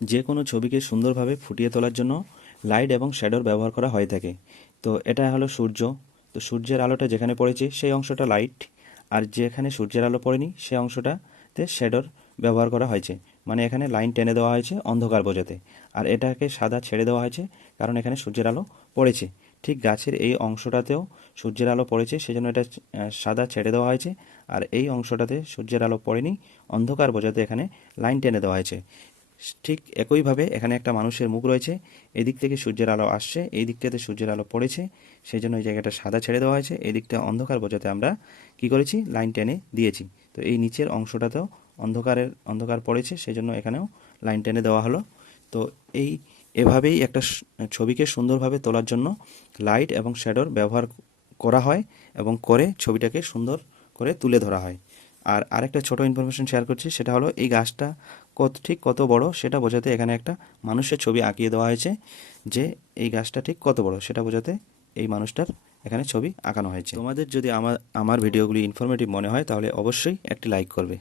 যে কোনো ছবিকে সুন্দরভাবে ফুটিয়ে তোলার জন্য লাইট এবং শ্যাডোর ব্যবহার করা হয়ে থাকে। তো এটা হলো সূর্য। তো সূর্যের আলোটা যেখানে পড়েছে সেই অংশটা লাইট, আর যেখানে সূর্যের আলো পড়েনি সেই অংশটাতে শ্যাডোর ব্যবহার করা হয়েছে। মানে এখানে লাইন টেনে দেওয়া হয়েছে অন্ধকার বোঝাতে, আর এটাকে সাদা ছেড়ে দেওয়া হয়েছে কারণ এখানে সূর্যের আলো পড়েছে। ঠিক গাছের এই অংশটাতেও সূর্যের আলো পড়েছে, সেজন্য এটা সাদা ছেড়ে দেওয়া হয়েছে। আর এই অংশটাতে সূর্যের আলো পড়েনি, অন্ধকার বোঝাতে এখানে লাইন টেনে দেওয়া হয়েছে। ঠিক একইভাবে এখানে একটা মানুষের মুখ রয়েছে, এই দিক থেকে সূর্যের আলো আসছে, এই দিকটাতে সূর্যের আলো পড়েছে, সেই জন্য এই জায়গাটা সাদা ছেড়ে দেওয়া হয়েছে। এই দিকটা অন্ধকার বোঝাতে আমরা কি করেছি, লাইন টেনে দিয়েছি। তো এই নিচের অংশটাতেও অন্ধকার পড়েছে, সেই জন্য এখানেও লাইন টেনে দেওয়া হলো। তো এই এভাবেই একটা ছবিকে সুন্দরভাবে তোলার জন্য লাইট এবং শ্যাডোর ব্যবহার করা হয়, এবং করে ছবিটাকে সুন্দর করে তুলে ধরা হয়। আর আরেকটা ছোট ইনফরমেশন শেয়ার করছি, সেটা হলো এই গাছটা ঠিক কত বড় সেটা বোঝাতে এখানে একটা মানুষের ছবি আঁকিয়ে দেওয়া হয়েছে। যে এই গাছটা ঠিক কত বড় সেটা বোঝাতে এই মানুষটার এখানে ছবি আঁকানো হয়েছে। তোমাদের যদি আমার ভিডিওগুলি ইনফরমেটিভ মনে হয় তাহলে অবশ্যই একটি লাইক করবে।